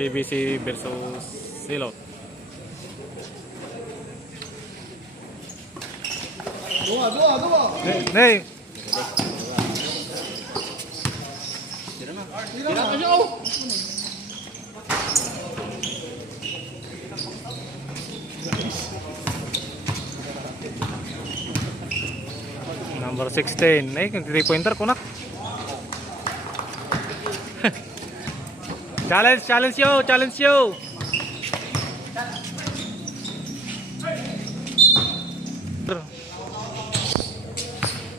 CBC versus Silot. Dua. Nih. Number 16. Nih, 3-pointer kunak. Challenge you.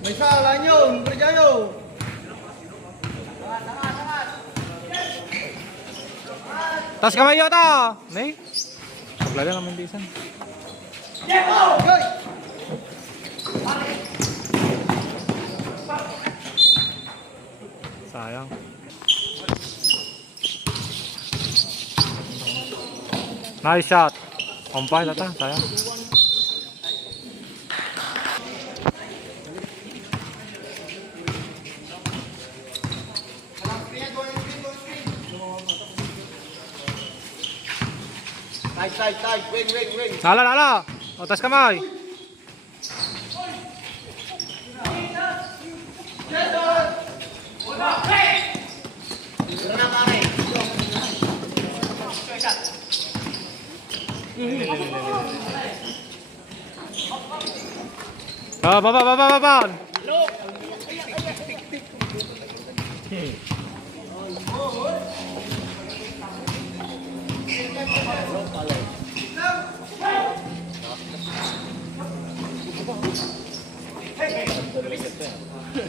May salah yun, berjayo. Tas kamay yata. Nih. Paglaga naman disan. Goy. Sayang. Nice shot. Umpay lata, sayang. Side, wing. Nala. O, tas kamay. Baba.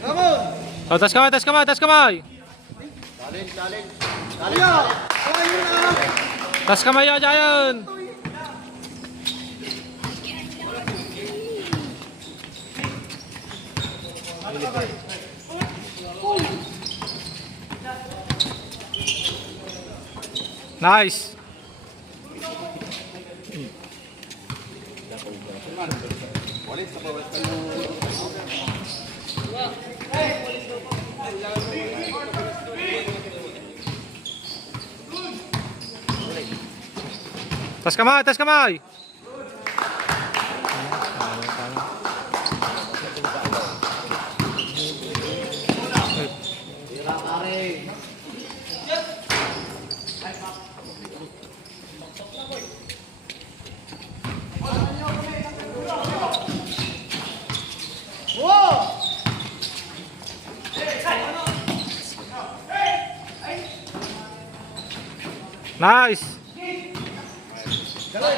Namun. O, tas kamay. Challenge. Ayo. Tas kamay ya, Giant. Nice. Tas kamay. Wow. Nice. Galay.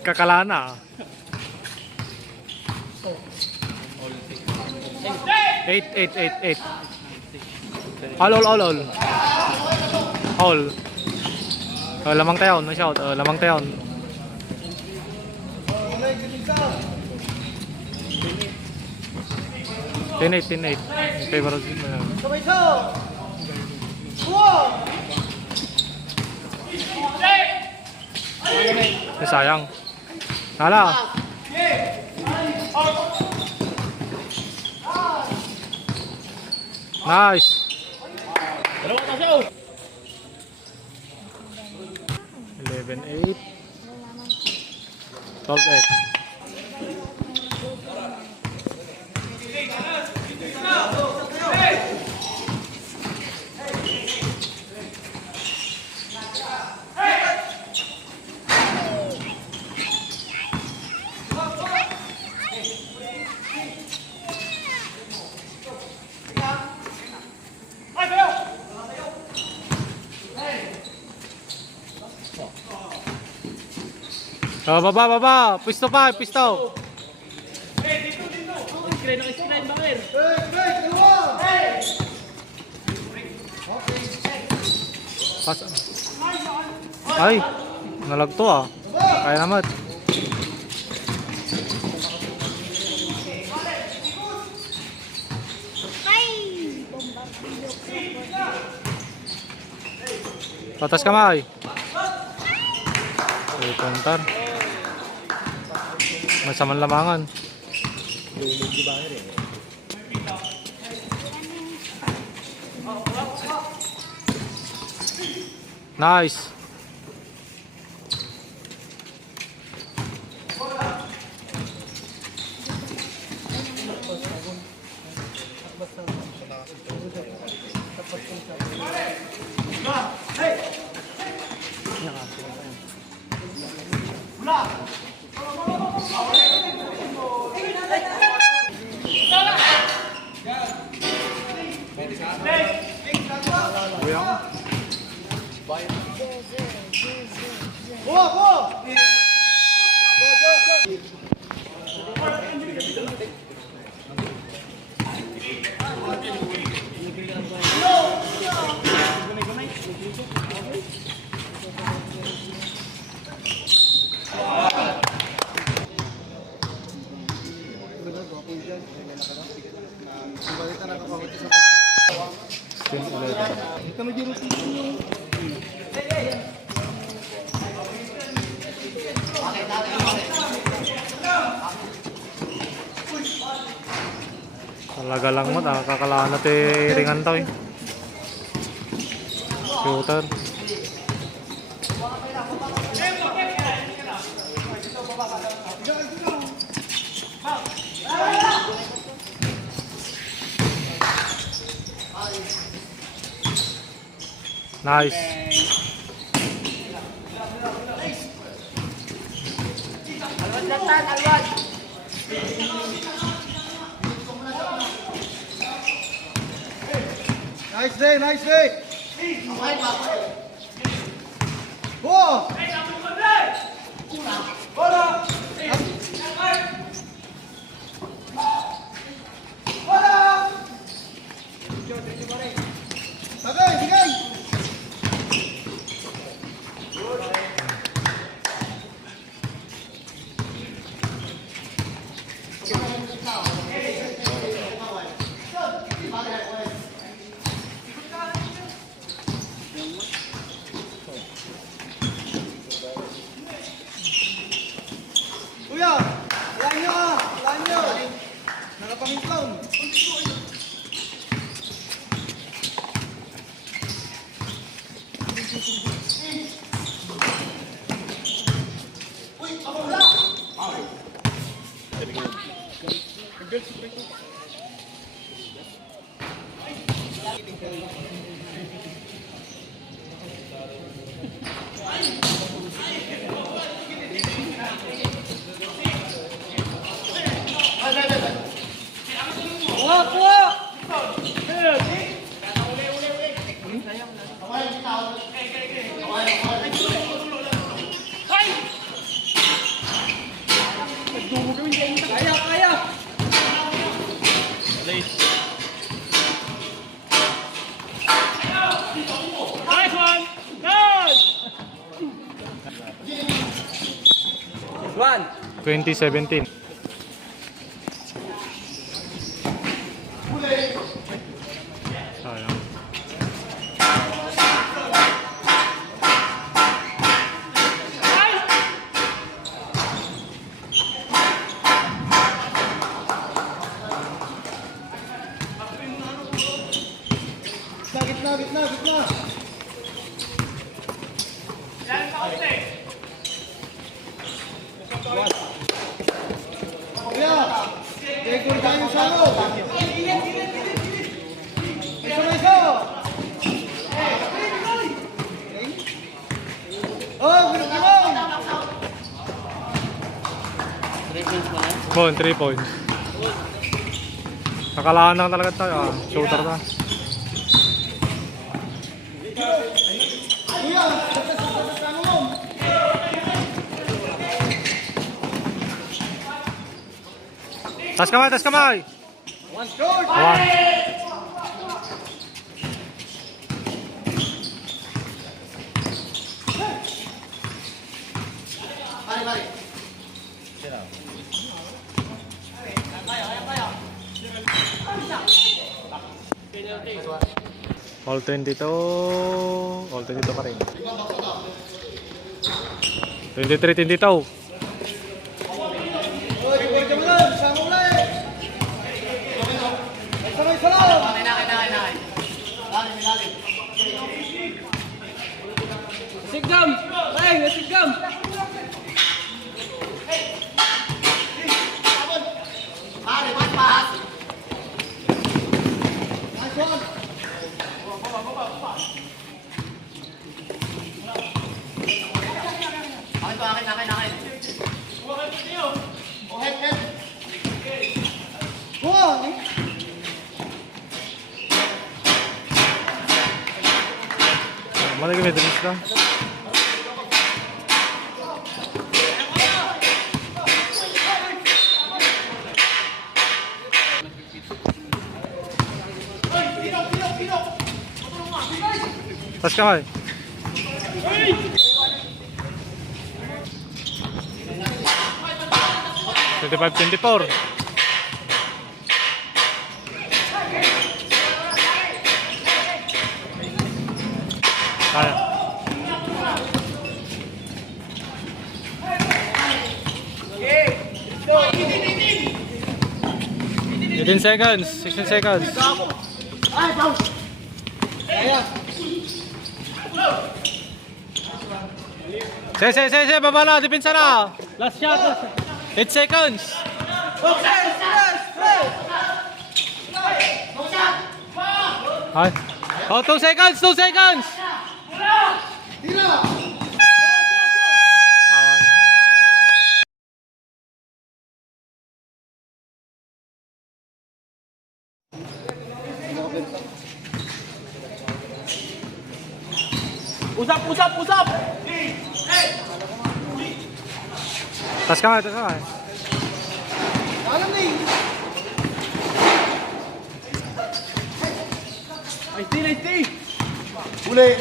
Kakalana. 8. All. Lamang tayon, na shout. Lamang tayon. Galay, ganito. 10-8. Favor of Sabay so. Wow. sayang. Nala. Nice. 11-8. 12-8. Oh, baba. Pisto. Pas. Ay, nalagto ah. Kaya naman. Patas kamay. Puntar. Masamang lamangan. Nice. Buo, buo. Go, go, go. Talaga lang mo, nakakalaan natin ringan tao eh. Shooter. Nice. Nice day, nice day. Buo. Bola. Bola. Bagay, bigay. Kuya, lain nyo ah, lain nyo. Nakapangitlong. Kaya, kaya. Nice one! Nice! 2017. Sayang. Gitna, gitna, gitna. Kuya, tegol tayo sa ano. Iso. Oh, gulong-gulong. Bon, 3 points. Nakalaan lang talaga tayo. Shooter na. Kuya, sa mo. Tas kamay, tas kamay! One shot. Awan. Balik, balik. All 22. All 22 pa rin. 23, 22. gum. Bang, let's gum. Pare, pas. Nice one. Akin. Oh, head. Go on. Malagay may dalis lang. Tas kamay. Twenty-five, 24. Kaya. 18 seconds, 16 seconds. Ay, bounce. Ayan. Sige, baba na, depensa na. Last shot. 8 seconds. Ay. Oh, 2 seconds, 2 seconds. Tira. Usap. Tas kamay, tas kamay. Alam ni. I see. Uli.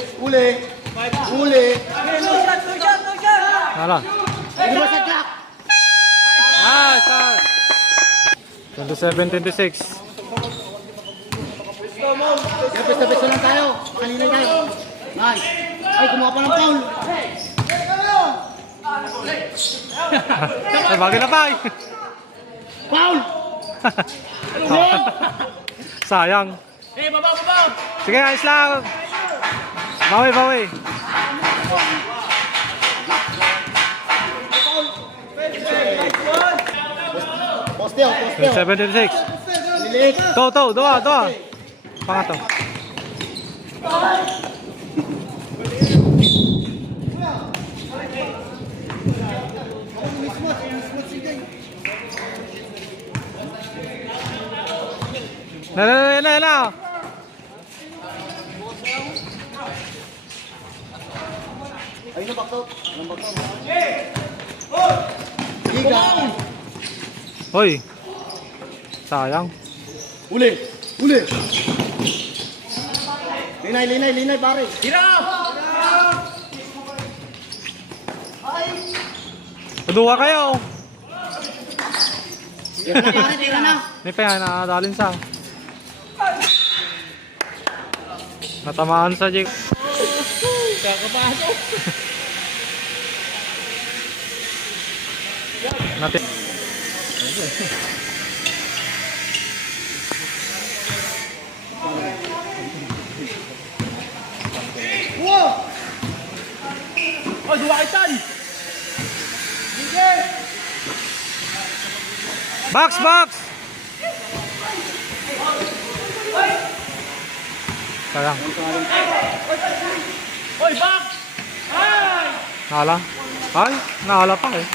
Hala. Hindi ba sa clock? Nice, nice. 27, 26. Pesta lang tayo. Makalinay tayo. Nice. Ay, kumuha pa ng foul. Ay, bagay na pa eh. Foul! Sayang. Hey, baba. Sige, ayos lang. Bawi. Posteo. 27, 26. Lilit. Doa. Pangato. Na. Ayun na, back out. Liga. Hoy. Sayang. Uli. Linay, pare. Tira. Dua kayo. Tira na. May pa yan, nakadalin sa. Natamaan sa Jake. Kakapasok. Natin. Wow! Oh, dua kaitan. Box! Sayang. Oy, back. Nala. Ay, nala pa eh.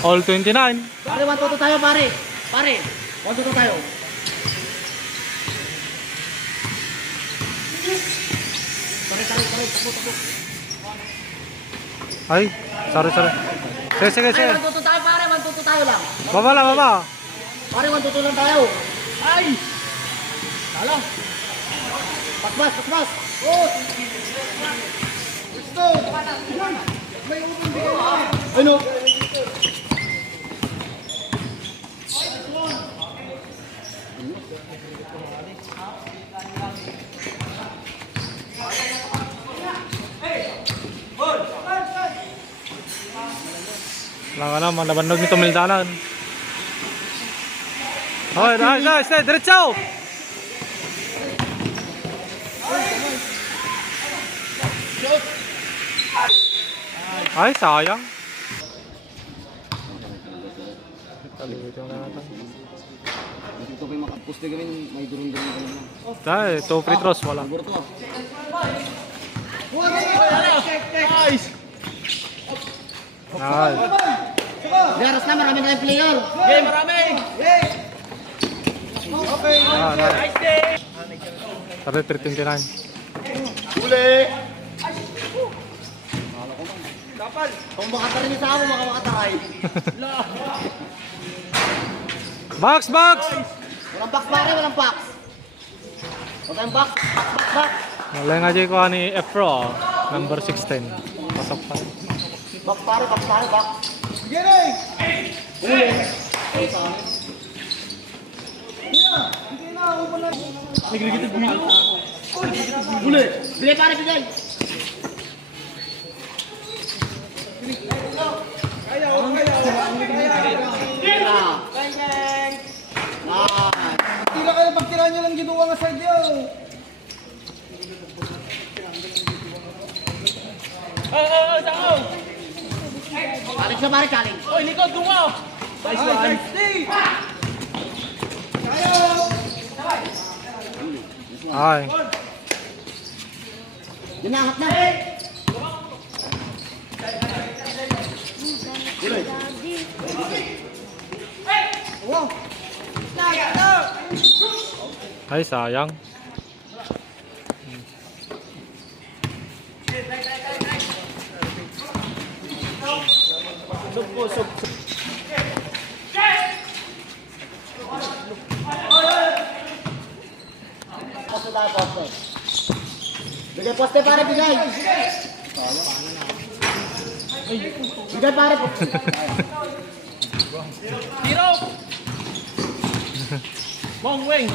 All 29. Pare, 1-2 tayo, pare. 1-2 tayo. Takbo. Ay, sorry. Sige. Ay, 1-2 tayo, pare. 1-2 tayo lang. Baba. Pare, 1-2 lang tayo. Ay. Talo. Pasbas. Oh! Let's go! May ubang bigay na. Ano? Wala ka naman, nabannog nito mildanan. Hoy, nice, diretso! Ay, sayang. Dito na natin. Dito kayo makapuste kami, may durong-durong kami na. Dahil, 2 free throws, wala. Siguro to. Nice! Ay. Garas na, marami tayong player. Okay, marami! Ah, nice. Nice day! 33-29. Uli! Kapal. Kung makatarin niyo sa ako, makakatay. Box, box! Walang box pare, walang box. Walang box, box. Wala nga dyan ko ni Efro, number 16. Pasok pa. Box pare, box. Sige rin! Uli. Nagligitid mo. Uli. Bili pare, bigay. Tira kayo, pagtira nyo lang ginuwa nga side yun. Saan? Challenge na pare, challenge. Oy, likod, dungo! Nice one! Ay. Ginangat na. Ay, sayang. Poste tayo, poste. Bigay poste pare, bigay. Bigay pare. Tiro! Wong wing!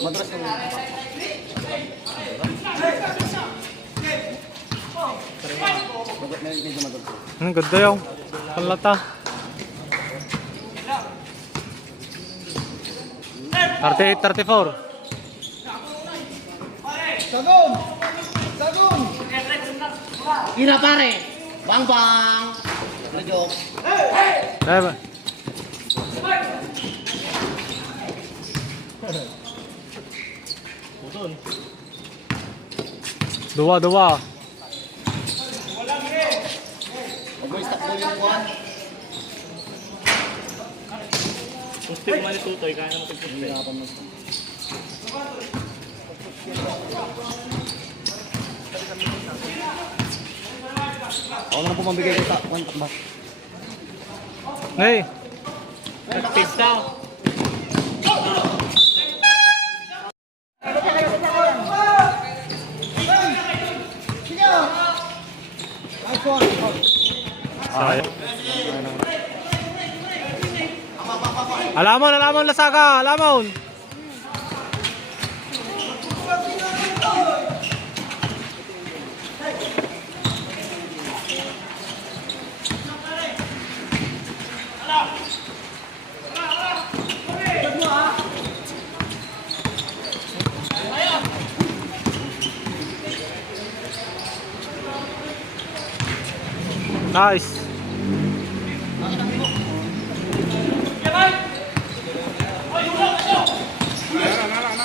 Madras yung medyo madras. Ganda yung palata. 38-34. Sagong! Sagong! Ira pare. Bang bang. Medyo. Ay, ba? Dua. Huwag mo i-stop mo yung kuhan. Gusto mo man itutoy, kaya naman ito. Hirapan mo. Ako naman po mabigay ko sa one back. Hey, Nagpista! sayang. Alamon, Lasaga, alamon. Nice.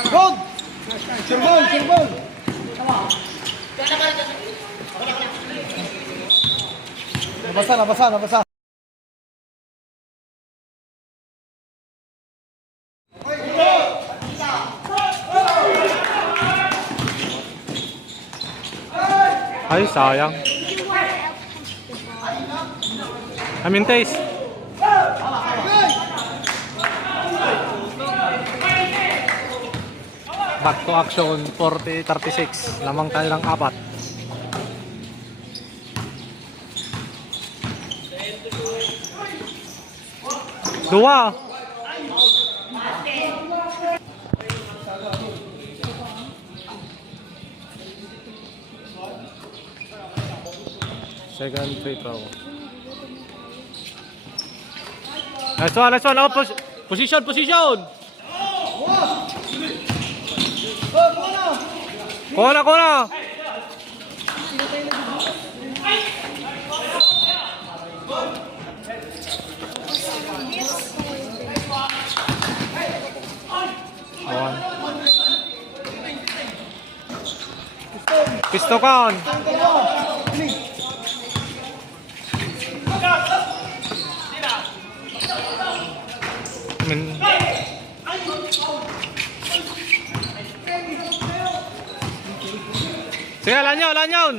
Gog! Sirbol! Nabasa. Ay, sayang. Taste. Back to action, 40-36. Lamang tayo ng 4. Dua. Second free throw. Nice one, nice one. Oh, position, position. Kona, kona. Awan. Pistokon. Min. Sige, lanyon, lanyon.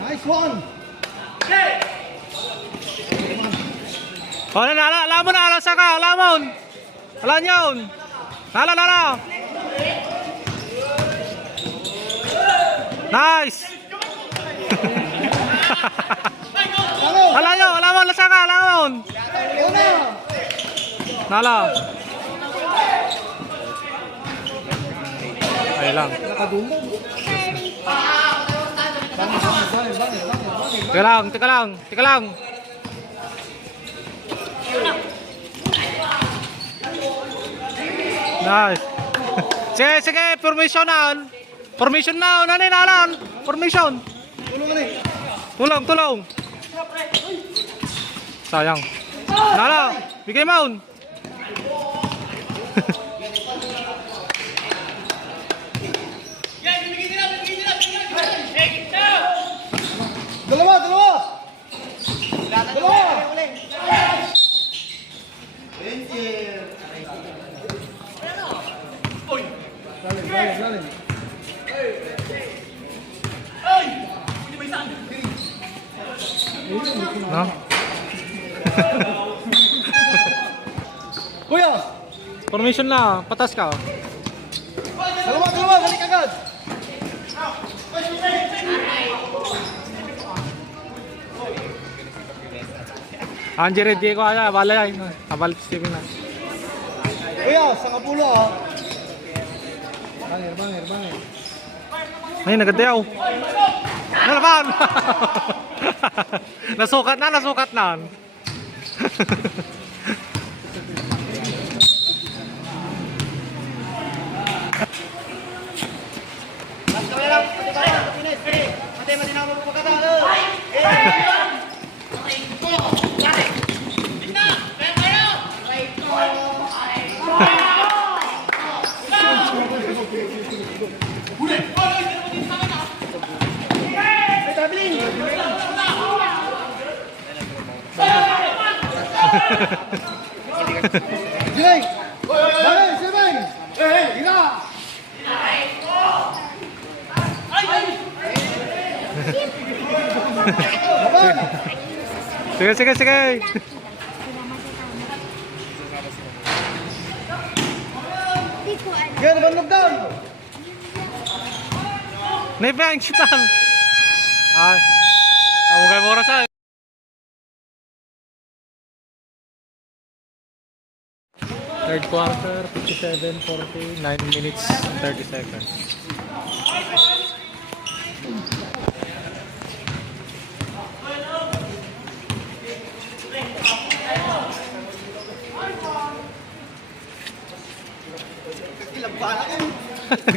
Nice one. Oh, nala, lamon na, alasa ka, lamon. Lanyon. Nala, nala. Nice. Alanyo, lamon, alasa ka, lamon. Nala. Ay lang. Teka lang, teka lang, teka lang. Nice. Sige, sige, formation na. Formation na, nanay nalan. Formation. Tulong, tulong. Sayang. Nala, bigay maun. Dalawa, dalawa. Dalawa. Galing, galing, galing. No? Kuya. Formation na, patas ka. Dalawa, dalawa. Balik agad. Anjir, di ko aja, balay. Abal sipin na. Kuya, sa kapulo ah. Bangir, bangir, bangir. Ay, nagadayaw. Nalaban! Nasukat na, nasukat na. Jake! Bangir, sibing! Ina! Laban! Sige, sige, sige. Yan, bandog down! Naipang sitan. Ah, kamu kayak boros aja. Third quarter, 57-40, 9 minutes, 30 seconds.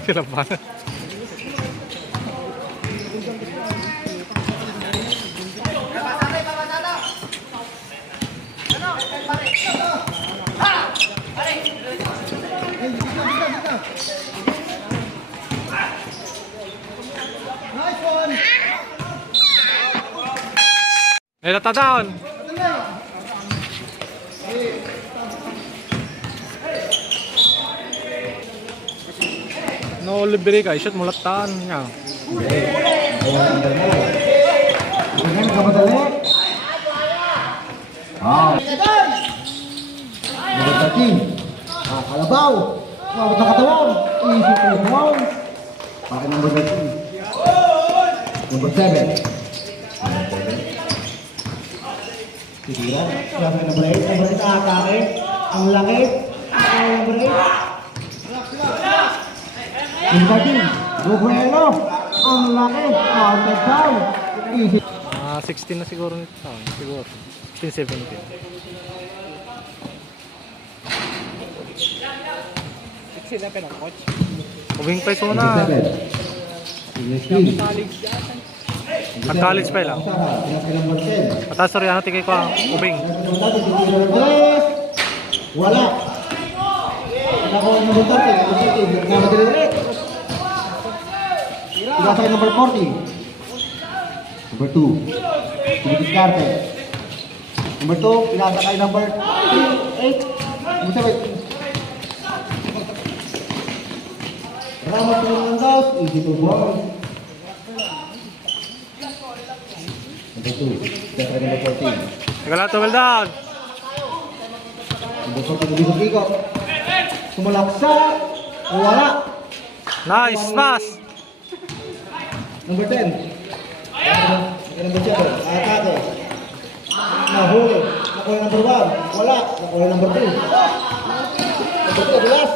Kilabanan. Nice one! Eh, down. No libre guys, shot mulat tan nya. Dengan kamadali. Berarti. Kalabaw. Mga katawan. Easy to wow. Pakai number 13. Number 7. Tira. Siapa number 8? Number 8 atake. Ang laki. Number 8. Number 13. Rubuelo. Ang laki. Counted down. Easy. 16 na siguro nito. Siguro. 16, 17. 16 na pinaka-coach. Ubing pa yung na. Ang college pa lang. Mataas sorry, ano tingin ko ang ubing. Wala. Nakuha ng number 30. Pinasakay number 40. Number 2. Pinasakay. Number 2, pinasakay number 8. Number 7. Ramos ng dos, easy to ball. Number 2, pinasakay number 14. Teka lang, well down. Number 14, Luis Rico. Sumalaksak. Wala. Nice, pass. Number 10. Number 7. Atake. Nahuli. Nakuha number 1. Wala. Nakuha number 2. Number 2, bilas.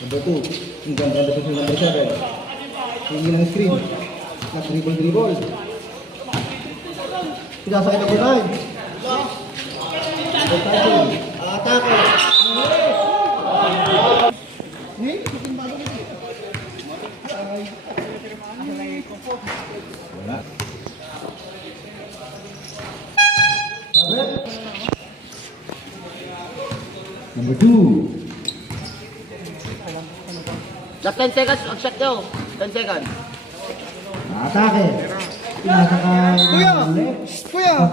Number 2. Ang ganda na sa number 7. Hindi ng screen. Nag-dribble. Pinasakay number 9. Number 13. Atake. Wala. Sabit. Number 2. Last 10 seconds, mag-shot nyo. 10 seconds. Atake. Pinasakay. Kuya!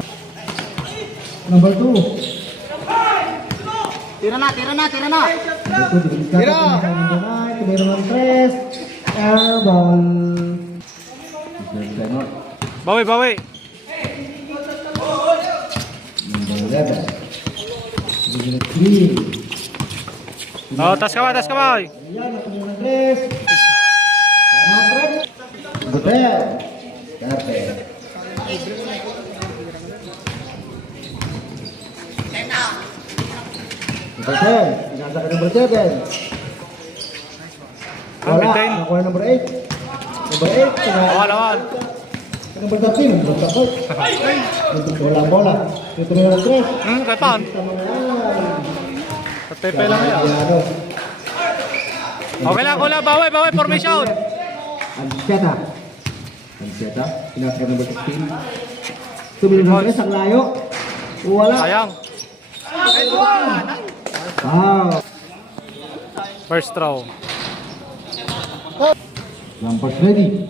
Number 2. Tira na. Tira! Number 3. Airball. Bawi. Number 11. Number 3. Oh, tas kamay. Ayan, number 3. Number 10. Karte. Number 10. Pinasa ka number 7. Wala. Maintain. Nakuha number 8. Number 8. Awal. Number 13. Number 13. Bola. Ito na number 3. Kapan? Tama na yan. Pepe lang yan. Ano? Okay lang, bawi, formation. Anseta. Pinasa ka number 16. Tumili ng 3. Ang layo. Wala. Sayang. Wow. First throw. Lampard ready.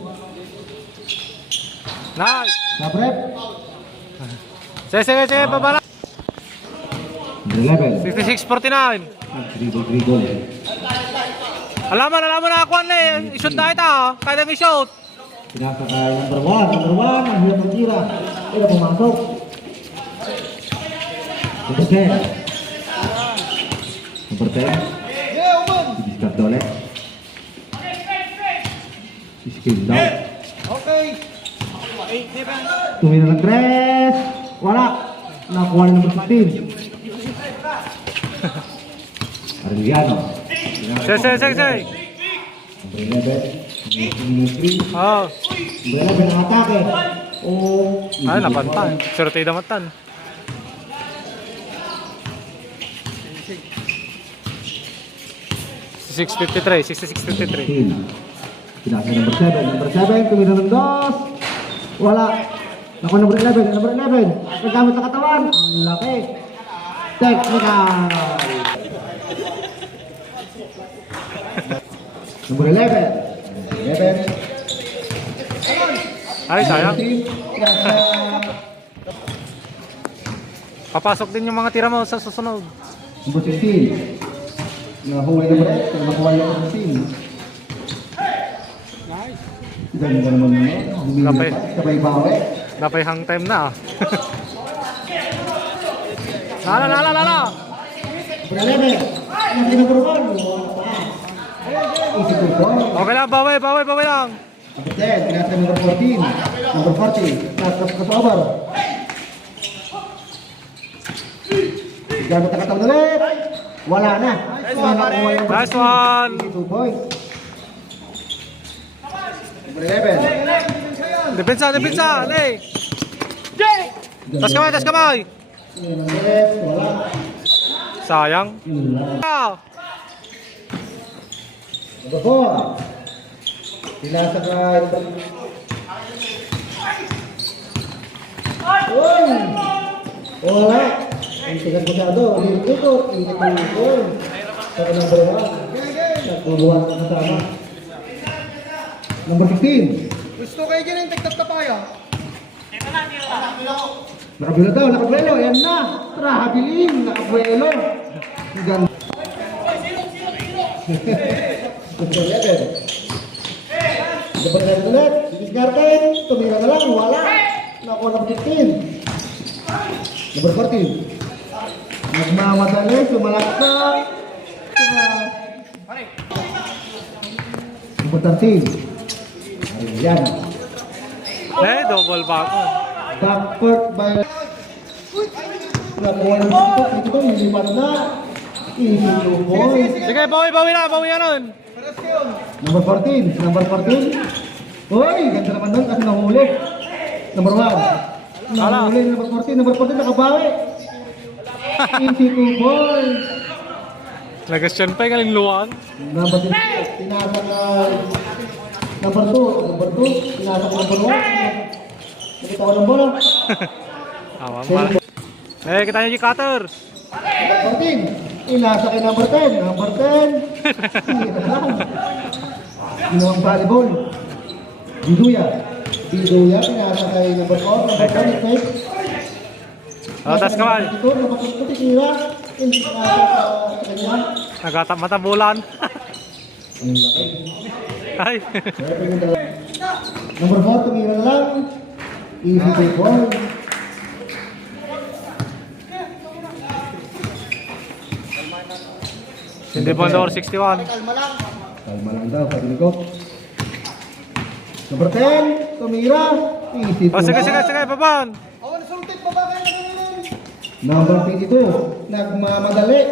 Nice. Sabrep. Sige, babala. Number 11. 66-49. Dribble. Alaman na ako na i-shoot na ito. Kaya nang i-shoot. Pinasa ka number 1. Ang hirap ng tira. Pero pumasok. Number 10. Number 10. Discard ulit. Skill down. Okay. Tumira ng 3. Wala. Nakuha na number 15. Arellano. Sige. Number 11. Number 3. Oh. Number 11 ang atake. Oh. Ay, napantan. Surutay damatan. $66.53. 66.53. Pinasa number 7. Number 7. Tumira ng 2. Wala. Nakuha number 11. Number 11. Nagamit sa katawan. Ang laki. Technical. Number 11. Ay, sayang. Papasok din yung mga tira mo sa susunod. Number 16. Nakuha yung number 8. Nakuha yung number 15. Ganda naman mo. Kapay. Kapay bawi. Napay hang time na. Lala. Number 11. Ang number 1. Easy to go. Okay lang, bawi lang. Number 10. Pinasa number 14. Number 40. Crossover. Gamit ang katang ulit. Wala na. Nice one. 2 points. Number 11. Depensa, lay. Tas kamay. Wala. Sayang. Ah. Number 4. Pinasa ka. Uy! Wala. Ang tigas masyado. Ikot. Ikot. Saka number 1. Nagbubuhan ka kasama. Number 15. Gusto kayo dyan yung tiktok kapaya. Nakabuelo daw, nakabuelo. Ayan na. Trahabiling. Nakabuelo. Ang ganda. Number 11. Dapat na rin ulit. Discarded. Tumira na lang. Wala. Nakuha ng 15. Number 14. Nagmamadali. Sumalaksak. Number 13. Ayan. Eh, double back. Backcourt by... Nakuha ng 15. Ito nilipat na. Easy 2 points. Sige, bawi na nun. Number 14. Number 14. Uy, ganda naman doon kasi nahuli. Number 1. Nahuli number 14. Number 14 nakabawi. Easy 2 points. Nagasyan pa yung galing luwag. Number 3. Tinasa ka. Number 2. Number 2. Tinasa ka number 1. Nakita ko ng bola. Tama pala. Eh, kita nyo yung cutter. Number 14. Tinasa ka number 10. Number 10. Ginawang volleyball. Biduya. Tinasa kay number 4. Number 4. Tas kamay. Ito, napatututi tira. Tinasa sa kanya. Nagatap matabulan. Ang laki. Ay. Number 4, tumira lang. Easy 2 points. Hindi po door 61. Kalma lang daw, sabi ko. Number 10, tumira. Easy 2 Oh, sige, baban. Number 22, nagmamadali.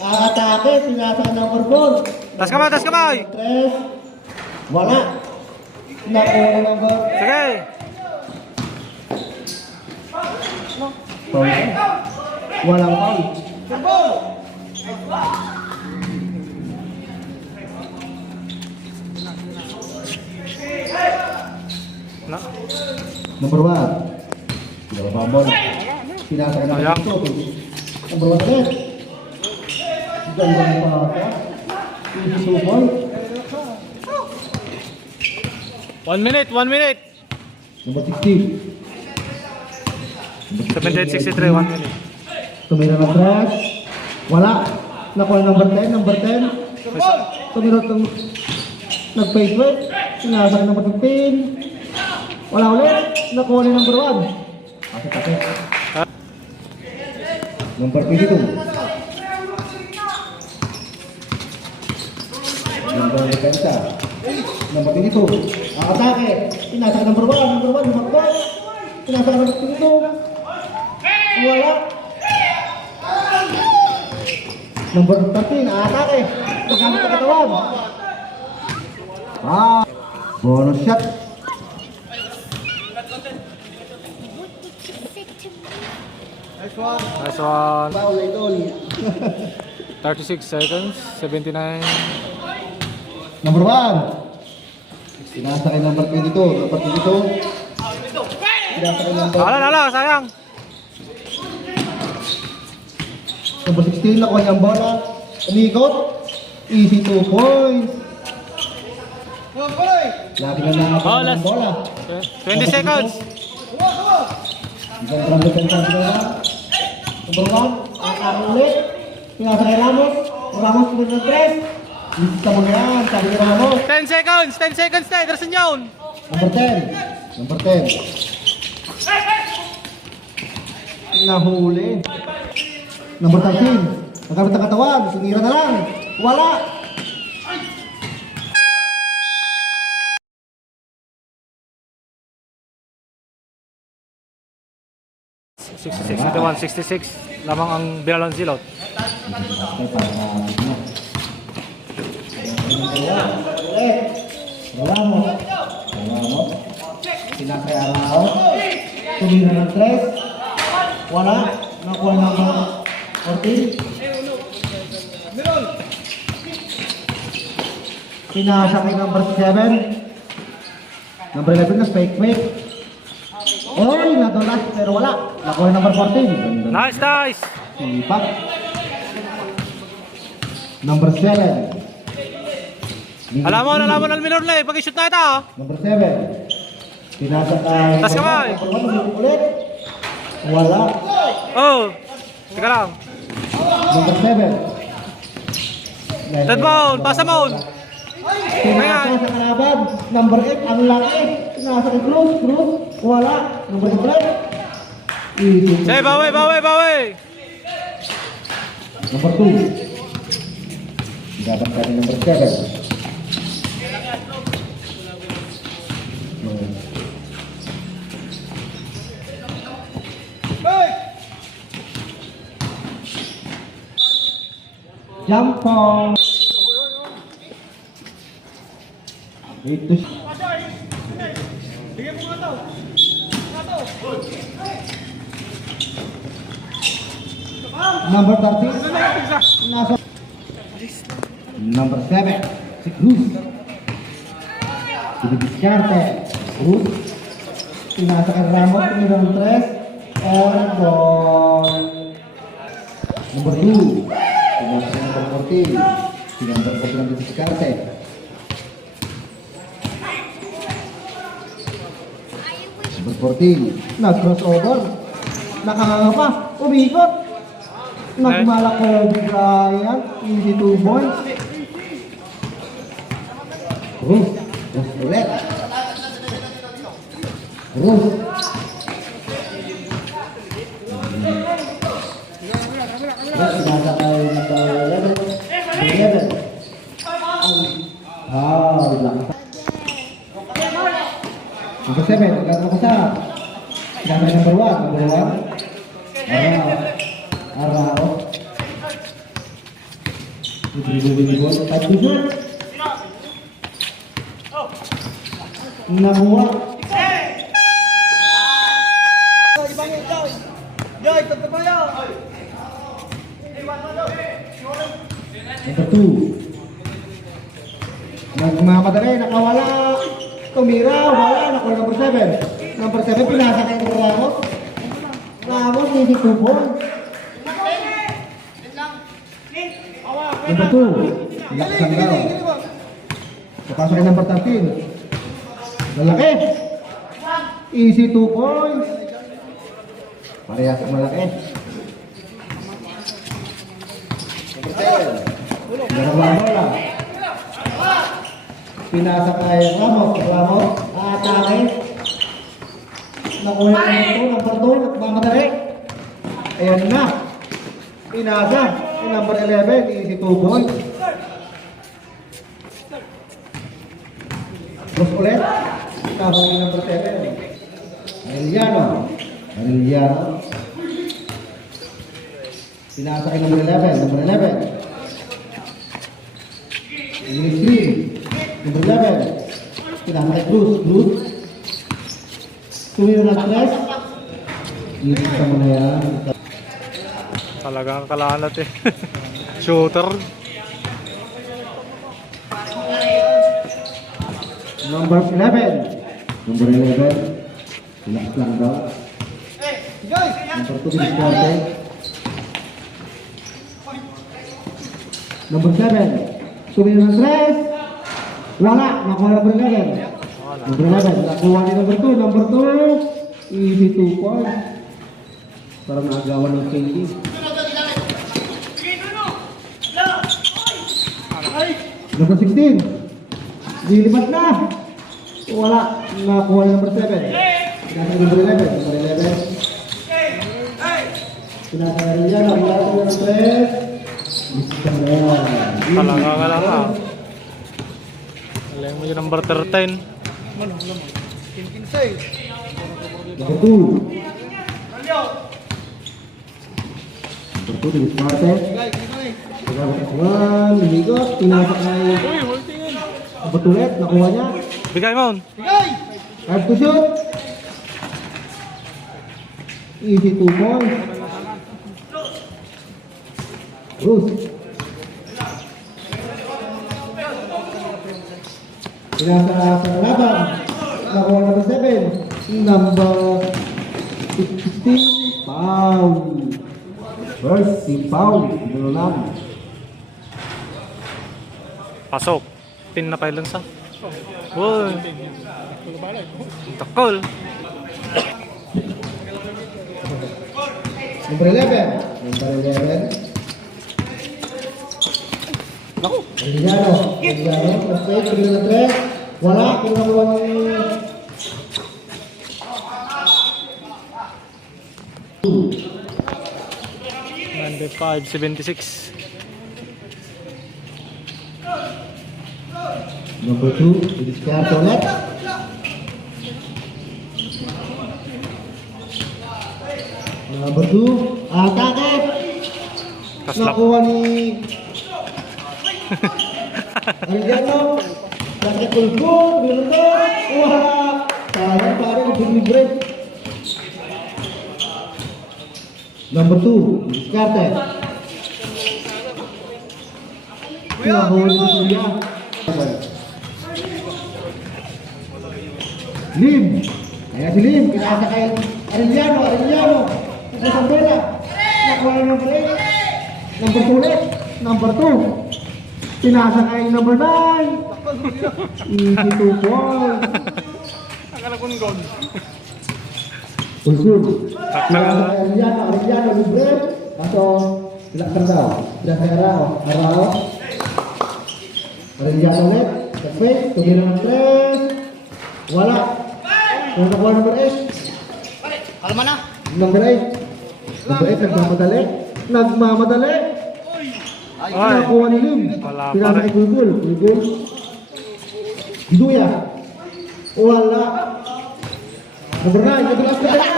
Aatake, sinasa ka number 4. Tas kamay. 3, wala. Nakuha number Sige. foul. Walang foul. Na. Number 1. Tidak apa bola. Sinasa ka number 2. Number 1 ulit. Ganda ng pata. Easy 2 points. 1 minute. Number 60. 763, 1 minute. Tumira ng 3. Wala. Nakuha number 10. Number 10. Tumira ng nag-face weight. Sinasa ka number 15. Wala ulit. Nakuha ni number 1. Kasi. Number 22. Number 10. Number 22. Atake. Pinasa ka number 1. Number 1. Number 1. Pinasa ka number 22. Wala. Number 13. Atake. Pagkamit ka katawan. Bonus shot. Nice one. Foul idol. 36 seconds. 79. Number 1. Pinasa kay number 22. Number 22. Pinasa kay number Ala, sayang. Number 16. Nakuha niyang bola. Umikot. Easy 2 points. Lagi na lang Oh, ang last. bola. 20 seconds. Isang trambot ang sabi na lang. Number 1. Ang ulit. Pinasa kay Ramos. Ramos punod ng 3. Lisita mo na yan. Sabi ni Ramos. 10 seconds na. Derson yun. Number 10. Number 10. Nahuli. Number 13. Nagamit ang katawan. Sinira na lang. Wala. Six, 61, 66 lamang ang Bilalon Zilot. Okay, para Ulit. Ramos. Ramos. Sinasay Arao. Tumira ng 3. Wala. Nakuha number 14. Pinasa kay number 7. Number 11 na fake. Oy, nadulas pero wala. Nakuha number 14. Nice, nice. Sipak. Number 7. Alam mo Alminor na eh. Pag-shoot na ito. Number 7. Pinasa kay... Tas kamay. Ulit. Wala. Oh. Teka lang. Number 7. Dead ball. Pasa ball. Pinasa sa kalaban. Number 8. Ang laki. Pinasa kay Cruz. Wala. Number 12. Say, bawi. Number 2. Dapat kami number 7. Jump ball. Itu number 13. Nasa number 7. Si Cruz. Sudah diskarte. Cruz. Pinasa kay Ramos. Tumira ng 3. Airball. Number 2. Pinasa kay number 14. Number 14 lang diskarte. Number 14. Nag-crossover. Nakanganga pa. Umikot. Nagmalak ko Brian. Easy 2 points. Cruz. Cruz ulit. Cruz. Cruz sinasa kay number 11. Lakas. Number 7, agad mo kasama. Sinasa kay number 1. Number 1. Arao. Dribble. Type to shoot. Nakuha. Number 2. Nagmamadali, nakawala. Tumira, wala. Nakuha number 7. Number 7, pinasa kay number Ramos. Ramos, hindi 2 points. Number 2. Laksan daw. Kapasok kay number 13. Malaki. Easy 2 points. Parehas ang malaki. Number 7. Darabang bola. Pinasa kay Ramos. Atake. Nakuha number 2. Nagmamadali. Ayan na. Pinasa. Number 11. Easy 2 points. Terus ulit. Tapos yung number 7. Arellano. Pinasa kay number 11. Number 11. English 3. Number 11. Pinasa kay Cruz. Tumira ng 3. Hindi sa muna yan. Talagang kalalat eh. Shooter. Number 11. Number 11. Relax lang daw. Number 2 diskarte. Number 7. Tumira ng 3. Wala. Nakuha number 11. Number 11. Nakuha ni number 2. Number 2. Easy 2 points. Parang naagawan ng KD. Number 16. Dilipat na. Wala. Nakuha yung number 7. Pinasa number 11. Number 11. Pinasa na rin yan. Wala ko yung number 3. Lista na yan. Talaga. Alam mo yung number 13. Number 2. Number 2. Diskarte. Pagkakot 1. Hinigot. Pinasa kay Betulit, nakuha niya. Bigay mo. Have to shoot. Easy 2 points. Bruce. Pinasa sa laban. Nakuha number 7. Number 16. Foul. First team foul. Pinulang. Pasok. Pin na pa ilan sa. Uy. Takol. Number 11. Number 11. Arellano. Perfect. Pagin na 3. Wala. Kung nakuha ni... Number 576. Number 2. Didiskarte ulit. Number 2. Atake. Kaslap. Nakuha ni... Arellano. Laki kulkul. Binutot. Wala. Sayang pare. Libre. Number 2. Didiskarte. Nakuha ni Julia. Lim. Ayan si Lim. Pinasa kay Arellano. Arellano. Sa bola. Nakuha ng number 8. Number 2 ulit. Number 2. Pinasa kay number 9. Easy 2 points. Akala ko ng goal. Ulsul. Pinasa kay Arellano. Arellano libre. Paso. Silaksan daw. Pinasa kay Arao. Arao. Arellano ulit. Perfect. Tumira ng 3. Wala. Kung nakuha number 8. Kalma na. Number 8. Number 8, nagmamadali. Nagmamadali. Ay. Nakuha ni Lim. Wala pa Pinasa rin. kay Gulgul. Gulgul. Giduya. Wala. Number 9. Nadulas na kaya.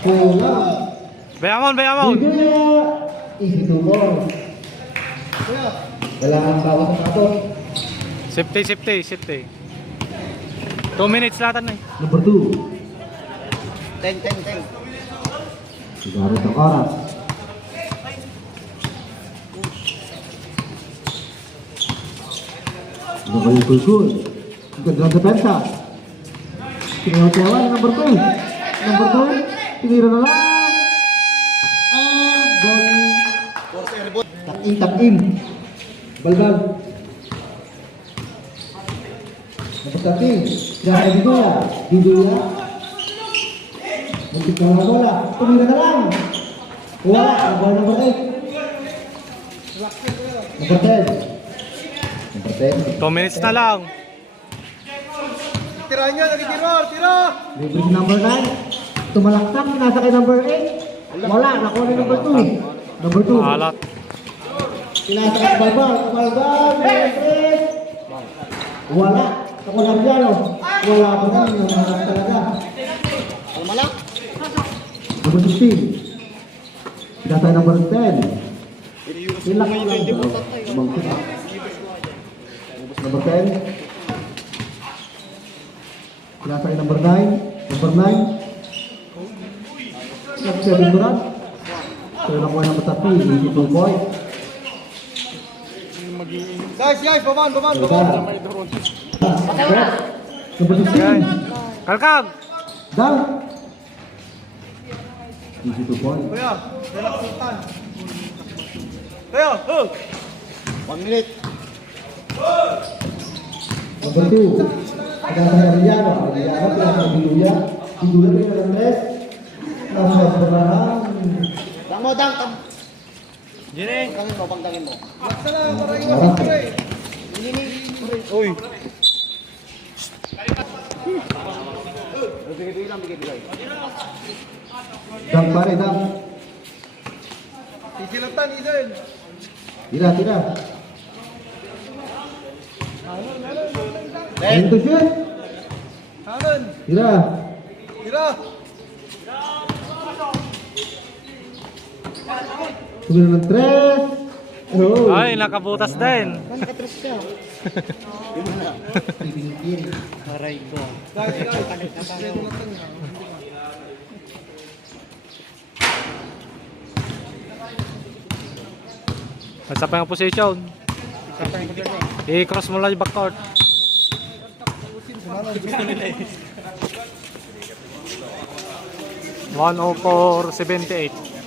Kulang. Bayamon, bayamon. Giduya. Easy to ball. Kailangan bawas ang ato. Safety, safety, safety. 2 minutes lahat na eh. Number 2. 10. Sigaro ng oras. Ano ba yung kulkul? Ang ganda ng depensa. Tinayaw-tiyawa ng number 2. Number 2. Tinira na lang. And goal. Tak-in. Balbal. Number 13. Jasa Giduya. Giduya. Muntik na mga bola. Tumira na lang. Wala. Number 8. Number 10. Number 10. 2 minutes na lang. Tirahan nyo, nagitiro, tiro! Libre si number 9. Tumalaksak. Nasa kay number 8. Wala. Nakuha ni number 2. Number 2. Alat. Pinasa kay Balbal. Balbal. Libre. Wala. Nakuha na Arellano. Wala pa rin. Namalak talaga. Kalma na. Number 16. Pinasa kay number 10. Ilak lang. Bangkit. Number 10. Pinasa kay number 9. Number 9. Nag-7 Duran. Pero nakuha ng matati. Easy 2 points. Guys, baban. Number 16. Kalkag. Down. Easy 2 points. Kuya, relax sultan. Kuya, 1 minute. Number 2. Pinasa kay Arellano. Arellano. Pinasa kay Giduya. Giduya pinasa ng 3. Nasa berahan. Dang. Jine. Pangtangin mo. Laksa na, maray mo. Harap. Uy. Bigay. Dang pare, dang. Isilatan, Iden. Tira. Ayun to shoot. Kanan. Tira. Tira. Tumira ng 3. Oh. Ay, nakabutas din. Nakatras ka. Di mo na. Pipingin. Aray ko. Nasa pa yung position. I-cross mo lang yung backcourt. 104.78.